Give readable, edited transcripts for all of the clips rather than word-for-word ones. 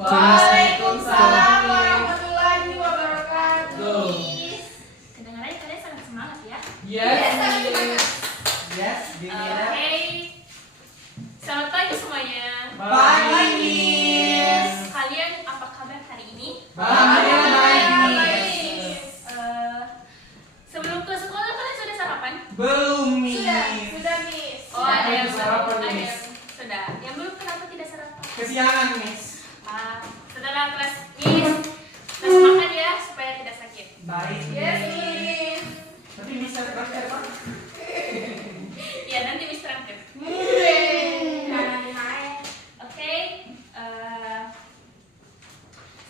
Waalaikumsalam warahmatullahi wabarakatuh. Kedengarannya kalian sangat semangat ya? Yes. Oke. Selamat pagi semuanya. Pagi, Miss. Kalian apa kabar hari ini? Baik. Sebelum ke sekolah kalian sudah sarapan? Belum, Miss. Sudah, Miss. Oh, ada yang sarapan, belum, ada Miss. yang sudah. Yang belum kenapa tidak sarapan? Kesiangan, Miss. Setelah kelas Miss, langsung makan ya supaya tidak sakit. Baik. Yes, Miss. Tapi bisa terakhir, Pak. Iya, nanti Miss terakhir. Oke.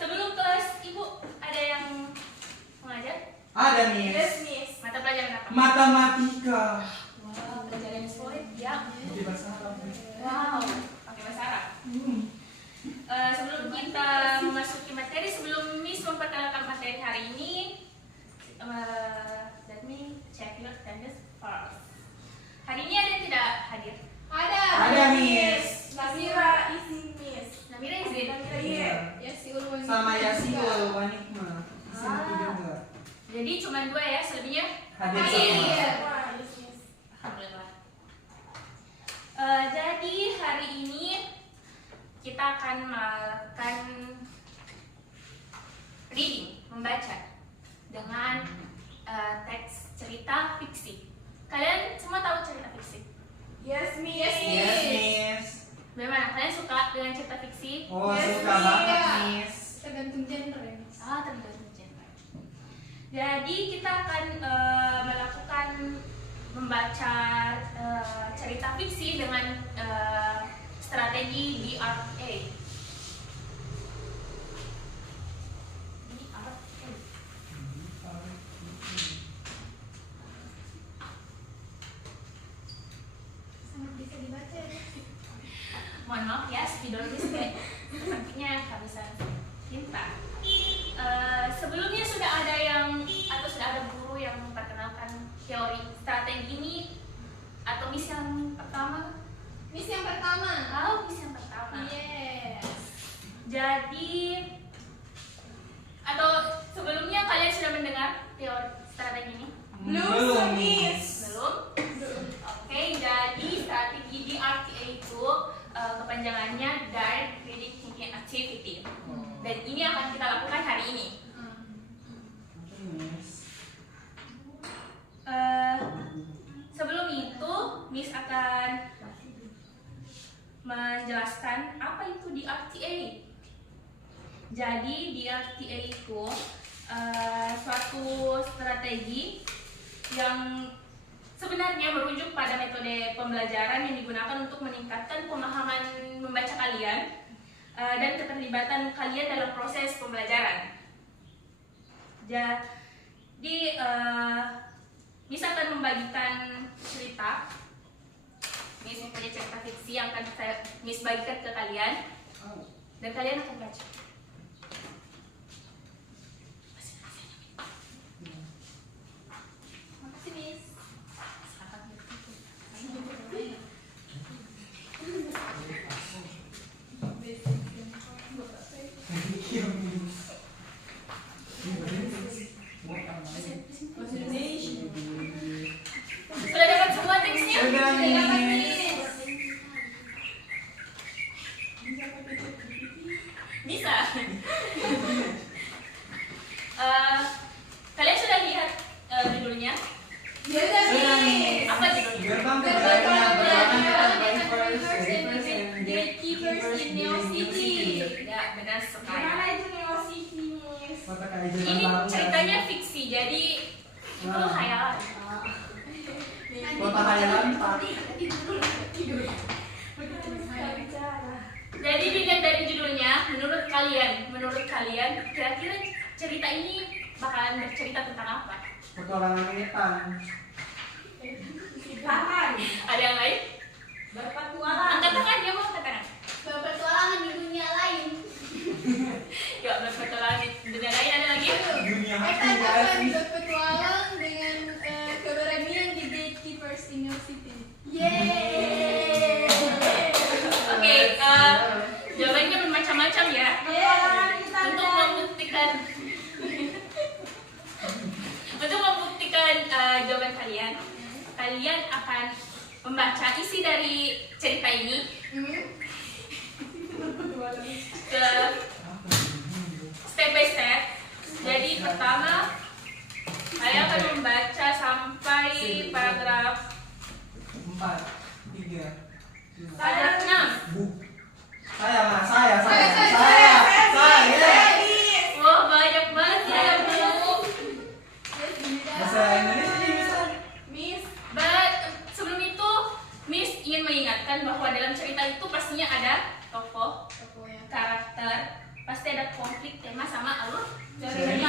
Sebelum kelas Ibu ada yang mengajar? Ada, Miss. Yes, Miss. Mata pelajaran apa? Matematika. Wow, pelajaran sulit ya. Di bahasa Arab. Wow, pakai bahasa Arab. Sebelum kita memasuki materi, sebelum Miss memperkenalkan materi hari ini, let me check your attendance first. Hari ini ada yang tidak hadir? Ada, Miss. Namira izin, Miss. Namira izin? Iya. Yasiul Wanikma. Sama Yasiul Wanikma. Izin juga. Jadi cuma 2 ya, selebihnya? Hadir Iya. semua. Wah, yes, Miss. Alhamdulillah. Jadi hari ini kita akan melakukan reading, membaca dengan teks cerita fiksi. Kalian semua tahu cerita fiksi? Yes, Miss. Yes, Miss. Bagaimana? Kalian suka dengan cerita fiksi? Oh, Yes, suka Miss. banget, Miss. Tergantung genre, Miss. Tergantung genre. Jadi kita akan melakukan membaca cerita fiksi dengan strategi DRA. Sangat bisa dibaca ya. Mohon maaf ya, spidologis kayak sepertinya kehabisan tinta. Sebelumnya sudah ada guru yang memperkenalkan teori strategi ini atau Miss yang pertama? Miss yang pertama. Miss yang pertama. Yes. Jadi atau sebelumnya kalian sudah mendengar teori strategi ini? Belum, Miss. Belum? Oke, jadi strategi DRTA itu kepanjangannya Direct Reading Thinking Activity. Dan ini akan kita lakukan hari ini. Sebelum itu, Miss akan menjelaskan apa itu DRTA. Jadi DRTA itu suatu strategi yang sebenarnya merujuk pada metode pembelajaran yang digunakan untuk meningkatkan pemahaman membaca kalian dan keterlibatan kalian dalam proses pembelajaran. Jadi Miss akan membagikan cerita. Miss mempunyai cerita fiksi yang akan Miss bagikan ke kalian dan kalian akan baca. Makasih, Miss. Sudah dapat semua teksnya? Sudah, Miss. Bisa. Kalian sudah lihat judulnya? Yes, Sudah, Miss. Miss. Apa judulnya? Gerbang Gatekeepers in Neo City. Ya, benar sekali. Gimana itu Neo City, Miss? Ini ceritanya fiksi, jadi itu khayalan. Kota hayalan, Pak. Jadi dilihat dari judulnya, menurut kalian kira-kira cerita ini bakalan bercerita tentang apa? Petualangan Etan. Ada yang lain? Berpetualang. Angkat tangan, dia mau angkat tangan. Berpetualangan di dunia lain. Yuk, berpetualangan di dunia lain ada lagi? Dunia Etan hati, akan guys. berpetualang dengan keberanian di Gatekeepers in Neo City. Yeay. Oke, Jawabannya bermacam-macam ya. Untuk membuktikan jawaban kalian, kalian akan membaca isi dari cerita ini ke step by step. Jadi pertama, kalian akan membaca sampai paragraf 4, 3. paragraf 6. Saya. Wah, banyak banget ya, Bu. Bahasa Indonesia nih bisa. Miss. But sebelum itu, Miss ingin mengingatkan bahwa dalam cerita itu pastinya ada tokoh, Pokoknya. karakter, pasti ada konflik, tema sama alur Cerita.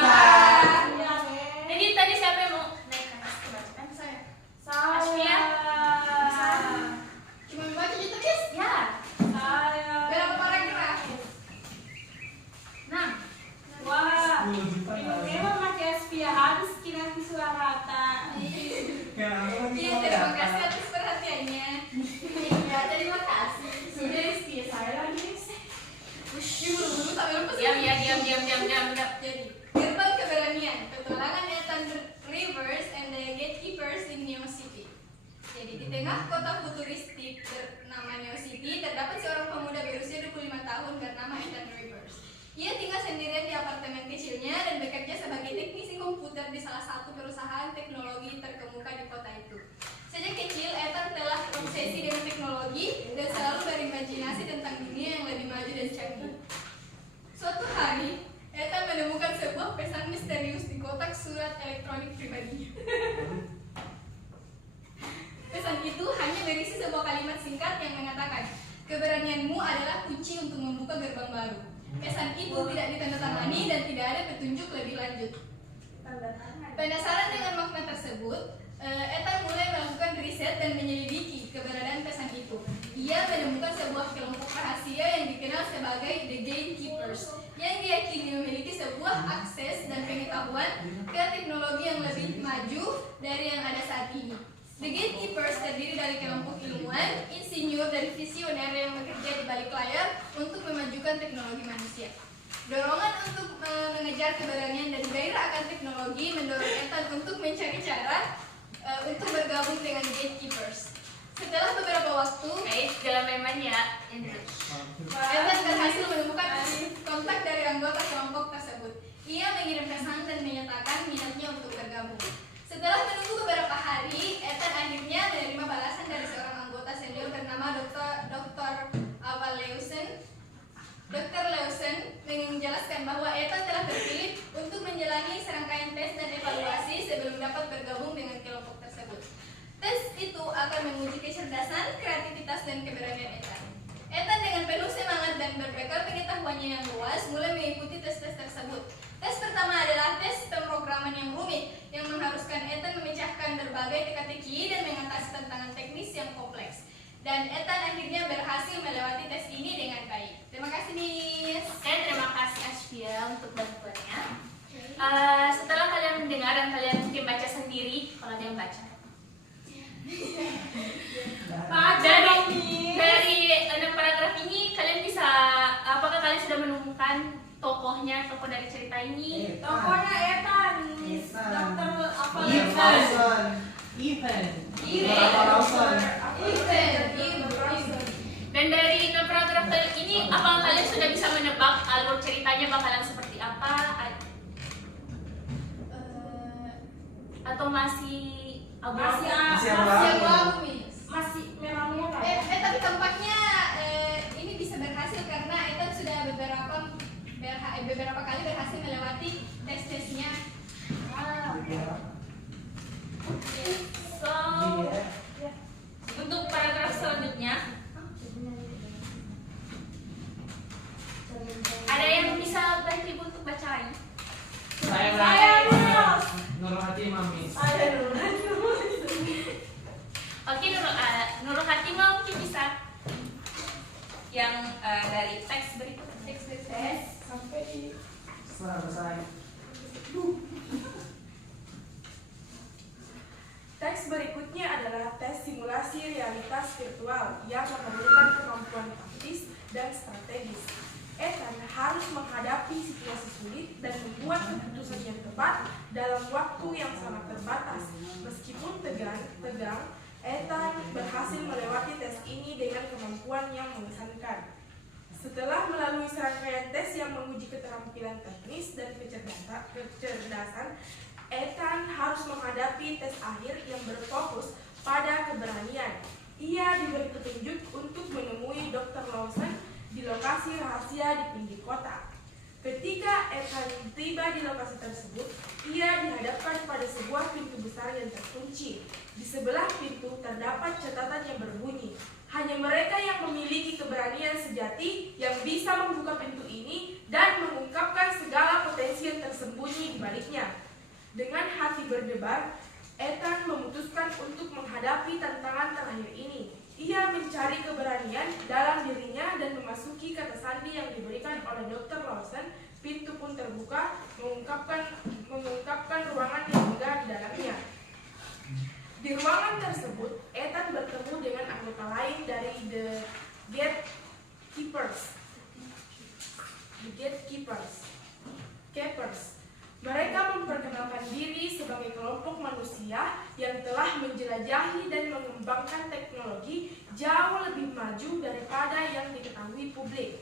Jadi tadi siapa yang mau naik ke atas bacakan? Saya. Asfia? Cuma membaca gitu, Miss. Ya. Berapa paragraf? 6. Wah. 10 juta. Memang pakai Aspia harus kira suara rata. Iya, terima kasih atas perhatiannya. Iya, terima kasih. Sudah Aspia saya lagi, Miss. Buru-buru sampai lupa. Diam. Jadi, gerbang keberanian, petualangan Ethan Rivers and the Gatekeepers in Neo City. Jadi di tengah kota futuristik bernama Neo City terdapat seorang pemuda berusia 25 tahun bernama Ethan Rivers. Ia tinggal sendirian di apartemen kecilnya dan bekerja sebagai teknisi komputer di salah satu perusahaan teknologi terkemuka di kota itu. Sejak kecil, Ethan telah terobsesi dengan teknologi dan selalu berimajinasi tentang dunia yang lebih maju dan canggih. Suatu hari, Ethan menemukan sebuah pesan misterius di kotak surat elektronik pribadinya. Pesan itu hanya berisi sebuah kalimat singkat yang mengatakan, "Keberanianmu adalah kunci untuk membuka gerbang baru." Pesan itu tidak ditandatangani dan tidak ada petunjuk lebih lanjut. Penasaran dengan makna tersebut, Ethan mulai melakukan riset dan menyelidiki keberadaan pesan itu. Ia menemukan sebuah kelompok rahasia yang dikenal sebagai The Gatekeepers, yang diyakini memiliki sebuah akses dan pengetahuan ke teknologi yang lebih maju dari yang ada saat ini. The Gatekeepers terdiri dari kelompok ilmuwan, insinyur, dan visioner yang bekerja di balik layar untuk memajukan teknologi manusia. Dorongan untuk mengejar keberanian dan gairah akan teknologi mendorong Ethan untuk mencari cara untuk bergabung dengan Gatekeepers. Setelah beberapa waktu, Dalam memang ya. Ethan berhasil menemukan kontak dari anggota kelompok tersebut. Ia mengirim pesan dan menyatakan minatnya untuk bergabung. Setelah menunggu beberapa hari, Ethan akhirnya menerima balasan dari seorang anggota senior bernama Dr. Leusen. Dr. Leusen menjelaskan bahwa Ethan telah terpilih untuk menjalani serangkaian tes dan evaluasi sebelum dapat bergabung dengan kelompok tersebut. Tes itu akan menguji kecerdasan, kreativitas, dan keberanian Ethan. Ethan dengan penuh semangat dan berbekal pengetahuannya yang luas mulai mengikuti tes-tes tersebut. Tes pertama adalah tes pemrograman yang rumit yang mengharuskan Ethan memecahkan berbagai teka-teki dan mengatasi tantangan teknis yang kompleks. Dan Ethan akhirnya berhasil melewati tes ini dengan baik. Terima kasih, Miss. Oke, terima kasih Asfia untuk bantuannya. Setelah kalian mendengar dan kalian mungkin baca sendiri, kalau ada yang baca. Dari 6 paragraf ini kalian bisa, apakah kalian sudah menemukan tokohnya, tokoh dari cerita ini? Tokohnya Ethan, Miss. Ethan. Dokter apa? Ethan. Dan dari 6 paragraf ini, apakah kalian sudah bisa menebak alur ceritanya bakalan seperti apa? Atau masih abu-abu, Miss. masih merah-merah? Tapi tampaknya ini bisa berhasil karena Ethan sudah beberapa kali berhasil melewati tes-tesnya. So, untuk paragraf selanjutnya, ada yang bisa bantu Ibu untuk bacain? Saya Nur Hati Mamis. Oke, Nurul Hatimah mungkin bisa yang dari teks berikut. Sampai di Selesai. Teks berikutnya adalah tes simulasi realitas virtual yang memerlukan kemampuan praktis dan strategis. Ethan harus menghadapi situasi sulit dan membuat keputusan yang tepat dalam waktu yang sangat terbatas. Meskipun tegang, Ethan berhasil melewati tes ini dengan kemampuan yang mengesankan. Setelah melalui serangkaian tes yang menguji keterampilan teknis dan kecerdasan, Ethan harus menghadapi tes akhir yang berfokus pada keberanian. Ia diberi petunjuk untuk menemui Dr. Lawson di lokasi rahasia di pinggir kota. Ketika Ethan tiba di lokasi tersebut, ia dihadapkan pada sebuah pintu besar yang terkunci. Di sebelah pintu terdapat catatan yang berbunyi, hanya mereka yang memiliki keberanian sejati yang bisa membuka pintu ini dan mengungkapkan segala potensi yang tersembunyi di baliknya. Dengan hati berdebar, Ethan memutuskan untuk menghadapi tantangan terakhir ini. Ia mencari keberanian dalam dirinya dan memasuki kata sandi yang diberikan oleh Dr. Lawson. Pintu pun terbuka, mengungkapkan ruangan yang megah di dalamnya. Di ruangan tersebut, Ethan bertemu dengan anggota lain dari The Gatekeepers. Mereka memperkenalkan diri sebagai kelompok manusia yang telah menjelajahi dan mengembangkan teknologi jauh lebih maju daripada yang diketahui publik.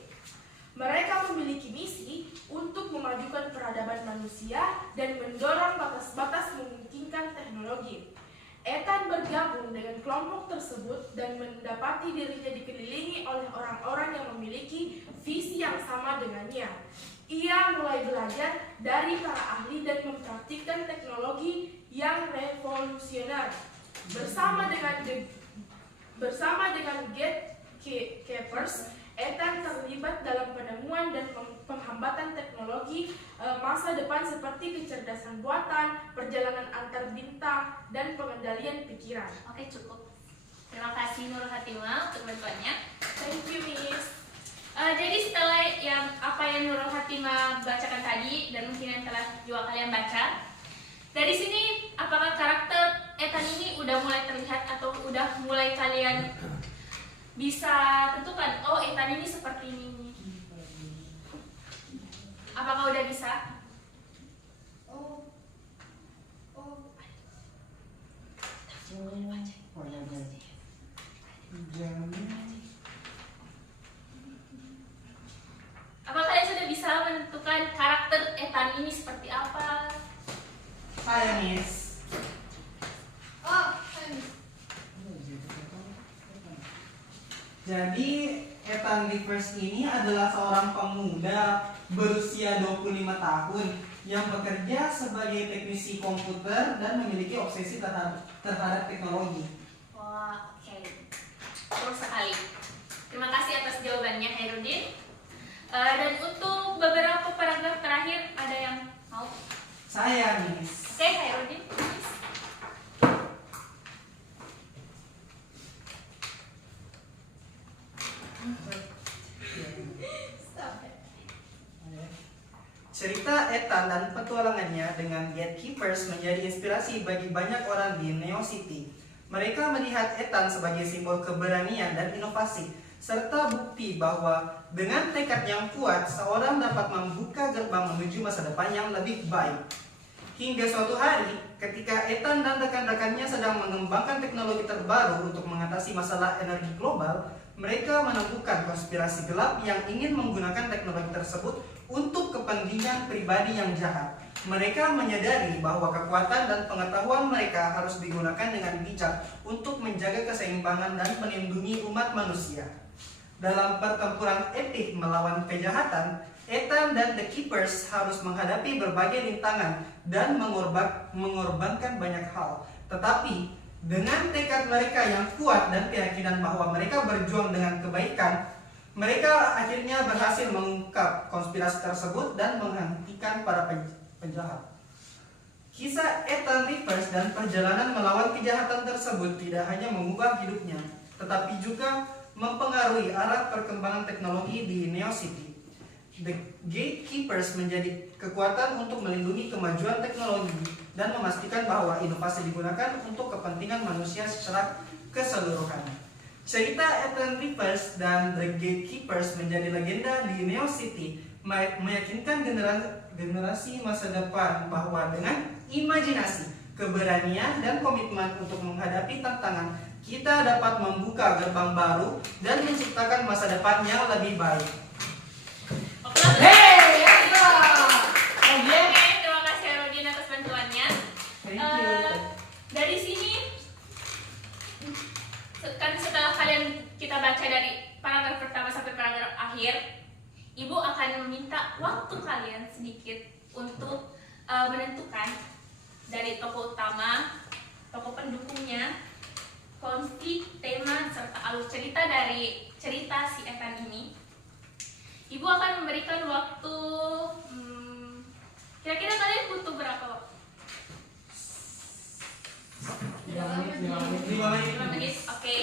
Mereka memiliki misi untuk memajukan peradaban manusia dan mendorong batas-batas memungkinkan teknologi. Ethan bergabung dengan kelompok tersebut dan mendapati dirinya dikelilingi oleh orang-orang yang memiliki visi yang sama dengannya. Ia mulai belajar dari para ahli dan mempraktikkan teknologi yang revolusioner. Bersama dengan Gatekeepers, Ethan terlibat dalam penemuan dan penghambatan teknologi masa depan seperti kecerdasan buatan, perjalanan antar bintang, dan pengendalian pikiran. Oke, cukup. Terima kasih Nur Hatimah untuk bantuannya. Thank you, Miss. Jadi setelah apa yang Nurul Hatimah bacakan tadi dan mungkin yang telah juga kalian baca, dari sini apakah karakter Ethan ini udah mulai terlihat atau udah mulai kalian bisa tentukan, oh Ethan ini seperti ini? Apakah udah bisa? Apa kalian sudah bisa menentukan karakter Ethan ini seperti apa? Saya, Miss. Jadi, Ethan Rivers ini adalah seorang pemuda berusia 25 tahun yang bekerja sebagai teknisi komputer dan memiliki obsesi terhadap teknologi. Wah, oke. Betul sekali. Terima kasih atas jawabannya, Hairudin. Dan untuk beberapa paragraf terakhir, ada yang mau? Saya, Miss. Oke, Hairudin. Cerita Ethan dan petualangannya dengan Gatekeepers menjadi inspirasi bagi banyak orang di Neo City. Mereka melihat Ethan sebagai simbol keberanian dan inovasi, serta bukti bahwa dengan tekad yang kuat, seorang dapat membuka gerbang menuju masa depan yang lebih baik. Hingga suatu hari, ketika Ethan dan rekan-rekannya sedang mengembangkan teknologi terbaru untuk mengatasi masalah energi global, mereka menemukan konspirasi gelap yang ingin menggunakan teknologi tersebut untuk kepentingan pribadi yang jahat. Mereka menyadari bahwa kekuatan dan pengetahuan mereka harus digunakan dengan bijak untuk menjaga keseimbangan dan melindungi umat manusia. Dalam pertempuran epic melawan kejahatan, Ethan dan The Keepers harus menghadapi berbagai rintangan dan mengorbankan banyak hal. Tetapi, dengan tekad mereka yang kuat dan keyakinan bahwa mereka berjuang dengan kebaikan, mereka akhirnya berhasil mengungkap konspirasi tersebut dan menghentikan para penjahat. Kisah Ethan Rivers dan perjalanan melawan kejahatan tersebut tidak hanya mengubah hidupnya, tetapi juga mempengaruhi arah perkembangan teknologi di Neo City. The Gatekeepers menjadi kekuatan untuk melindungi kemajuan teknologi dan memastikan bahwa inovasi digunakan untuk kepentingan manusia secara keseluruhan. Cerita Ethan Rivers dan The Gatekeepers menjadi legenda di Neo City, meyakinkan generasi masa depan bahwa dengan imajinasi, keberanian, dan komitmen untuk menghadapi tantangan, kita dapat membuka gerbang baru dan menciptakan masa depan yang lebih baik. Oke, Hey, Eva! Oke, terima kasih Herudin atas bantuannya. Thank you. Dari sini, kan setelah kita baca dari paragraf pertama sampai paragraf akhir, Ibu akan meminta waktu kalian sedikit untuk menentukan dari tokoh utama, tokoh pendukungnya, konflik, tema, serta alur cerita dari cerita si Ethan ini. Ibu akan memberikan waktu, kira-kira kalian butuh berapa waktu? 5 menit, oke.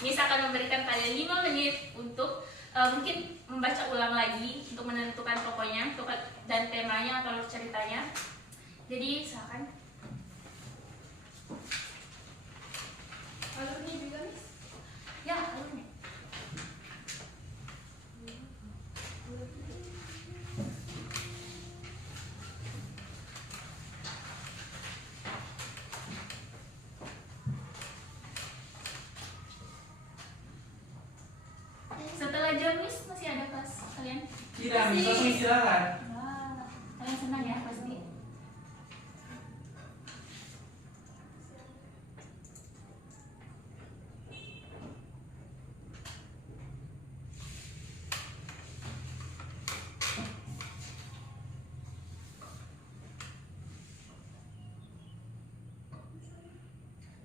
Miss akan memberikan kalian 5 menit untuk mungkin membaca ulang lagi untuk menentukan tokohnya dan temanya atau alur ceritanya. Jadi silakan. Alurnya juga, Miss? Ya, alurnya. Setelah jam Miss masih ada kelas kalian? Tidak, bisa istirahat. Wah, kalian senang ya pasti.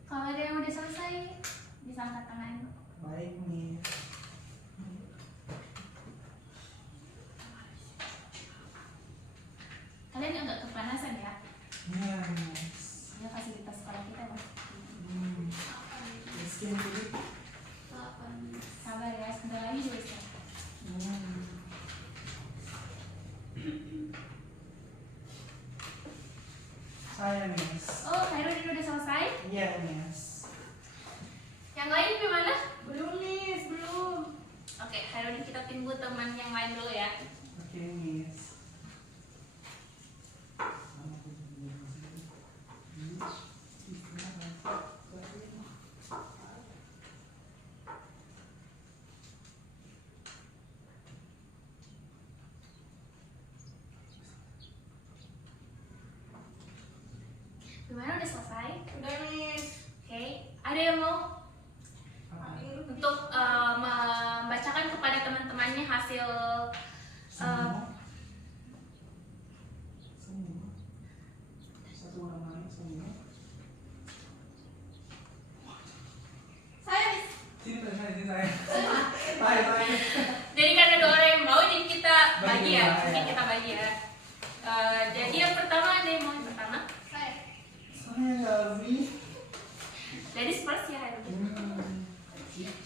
Kalau ada yang udah selesai, bisa angkat tangan. Baik nih. Kalian agak kepanasan ya? Ya, Ya fasilitas sekolah kita Mas. miskin dulu. Sabar ya, sebentar lagi juga bisa. Saya Miss. Oh, Khairudin udah selesai? Iya Miss. Yang lain gimana? Belum, Miss, belum. Oke, Khairudin kita tunggu teman yang lain dulu ya. Oke Miss. Gimana udah selesai? Udah, Miss. Oke, ada yang mau untuk membacakan kepada teman-temannya hasil Semua. Satu orang lain semua. Saya, Miss. Sini saya. Saya. jadi karena ada orang yang mau, jadi kita bagi ya. Bagi, Mungkin ya. kita bagi ya. Jadi yang pertama, ada yang mau yang pertama? Saya. Saya Abi. Ladies first ya Khairudin.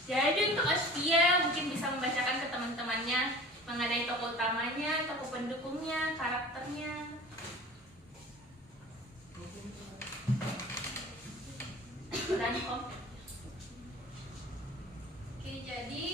Jadi untuk Astia mungkin bisa membacakan ke teman-temannya mengenai tokoh utamanya, tokoh pendukungnya, karakternya. Dan Om. Oke, jadi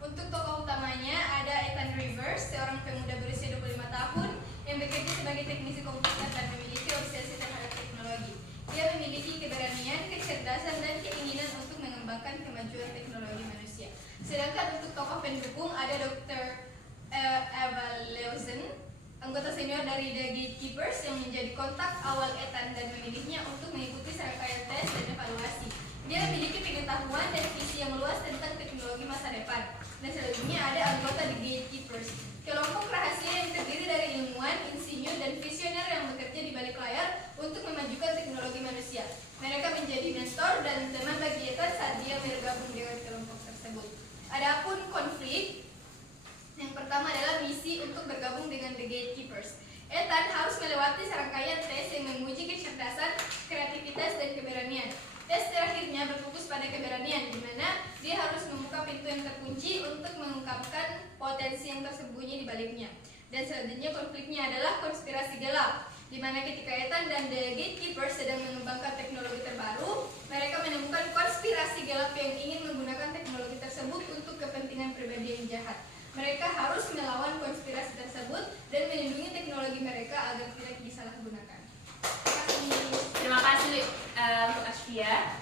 untuk tokoh utamanya ada Ethan Rivers, seorang pemuda berusia 25 tahun yang bekerja sebagai teknisi komputer dan memiliki obsesi terhadap teknologi. Dia memiliki keberanian, kecerdasan, dan keinginan untuk mengembangkan kemajuan teknologi manusia. Sedangkan untuk tokoh pendukung ada Dr. Eva Leusen, anggota senior dari The Gatekeepers yang menjadi kontak awal Ethan dan memilihnya untuk mengikuti serangkaian tes dan evaluasi. Dia memiliki pengetahuan dan visi yang luas tentang teknologi masa depan. Dan selanjutnya ada anggota The Gatekeepers, kelompok rahasia yang terdiri dari ilmuwan, insinyur, dan visioner yang bekerja di balik layar untuk memajukan teknologi manusia. Mereka menjadi mentor dan teman bagi Ethan saat dia bergabung dengan kelompok tersebut. Adapun konflik, yang pertama adalah misi untuk bergabung dengan The Gatekeepers. Ethan harus melewati serangkaian tes yang menguji kecerdasan, kreativitas, dan keberanian. Tes terakhirnya berfokus pada keberanian, di mana dia harus membuka pintu yang terkunci untuk mengungkapkan potensi yang tersembunyi di baliknya. Dan selanjutnya konfliknya adalah konspirasi gelap, di mana ketika Ethan dan The Gatekeepers sedang mengembangkan teknologi terbaru, mereka menemukan konspirasi gelap yang ingin menggunakan teknologi tersebut untuk kepentingan pribadi yang jahat. Mereka harus melawan konspirasi tersebut dan melindungi teknologi mereka agar tidak disalahgunakan. Terima kasih untuk Asfia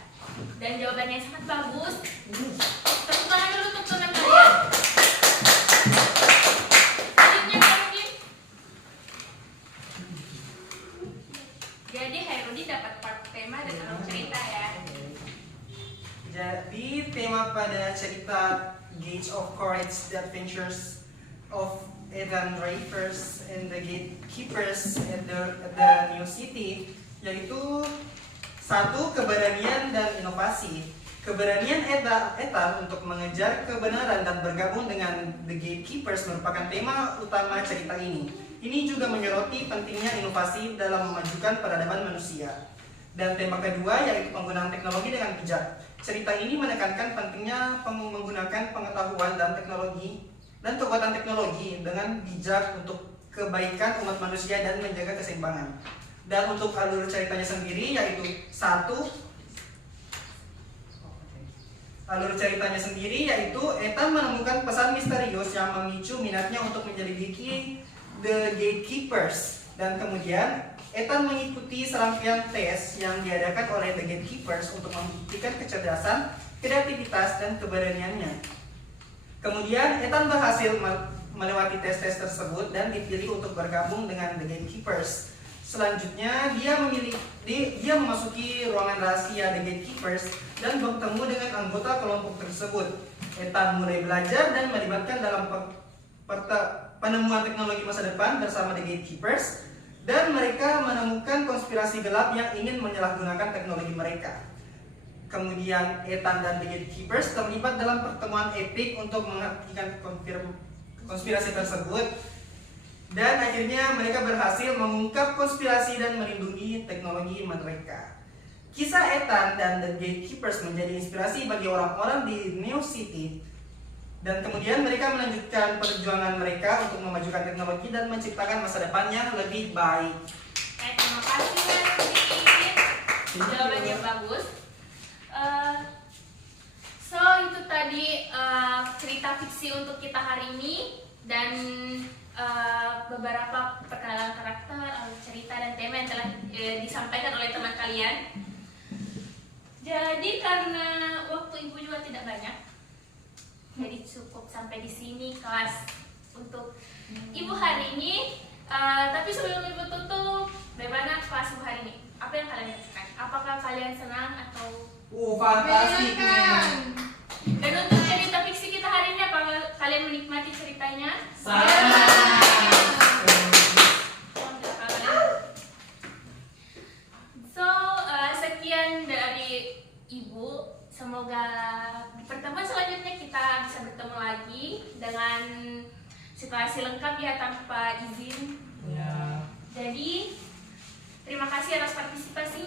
dan jawabannya sangat bagus. Tepuk tangan dulu untuk teman kalian. Selanjutnya Kevin. Jadi Hairudi dapat part tema dan alur cerita ya. Jadi tema pada cerita Gates of Courage, The Adventures of Ethan Dreyfus and the Gatekeepers at the New City, yaitu satu, keberanian dan inovasi. Keberanian Ethan untuk mengejar kebenaran dan bergabung dengan The Gatekeepers merupakan tema utama cerita ini. Ini juga menyoroti pentingnya inovasi dalam memajukan peradaban manusia. Dan tema kedua yaitu penggunaan teknologi dengan bijak. Cerita ini menekankan pentingnya menggunakan pengetahuan dan teknologi dan kekuatan teknologi dengan bijak untuk kebaikan umat manusia dan menjaga keseimbangan. Dan untuk alur ceritanya sendiri yaitu Ethan menemukan pesan misterius yang memicu minatnya untuk menyelidiki The Gatekeepers, dan kemudian Ethan mengikuti serangkaian tes yang diadakan oleh The Gatekeepers untuk membuktikan kecerdasan, kreativitas, dan keberaniannya. Kemudian Ethan berhasil melewati tes-tes tersebut dan dipilih untuk bergabung dengan The Gatekeepers. Selanjutnya dia memasuki ruangan rahasia The Gatekeepers dan bertemu dengan anggota kelompok tersebut. Ethan mulai belajar dan melibatkan dalam penemuan teknologi masa depan bersama The Gatekeepers, dan mereka menemukan konspirasi gelap yang ingin menyalahgunakan teknologi mereka. Kemudian Ethan dan The Gatekeepers terlibat dalam pertemuan epik untuk menghentikan konspirasi tersebut, dan akhirnya mereka berhasil mengungkap konspirasi dan melindungi teknologi mereka. Kisah Ethan dan The Gatekeepers menjadi inspirasi bagi orang-orang di New City, dan kemudian mereka melanjutkan perjuangan mereka untuk memajukan teknologi dan menciptakan masa depan yang lebih baik. Terima kasih Hairudi. Jawabannya bagus. So itu tadi cerita fiksi untuk kita hari ini, dan beberapa perkenalan karakter, alur cerita, dan tema yang telah disampaikan oleh teman kalian. Jadi karena waktu ibu juga tidak banyak, jadi cukup sampai di sini kelas untuk ibu hari ini. Tapi sebelum ibu tutup, bagaimana kelas ibu hari ini? Apa yang kalian rasakan? Apakah kalian senang atau Fantastik. Dan untuk cerita fiksi kita hari ini, apakah kalian menikmati ceritanya? So, sekian dari ibu. Semoga di pertemuan selanjutnya kita bisa bertemu lagi dengan situasi lengkap ya, tanpa izin. Ya. Jadi, terima kasih atas partisipasinya.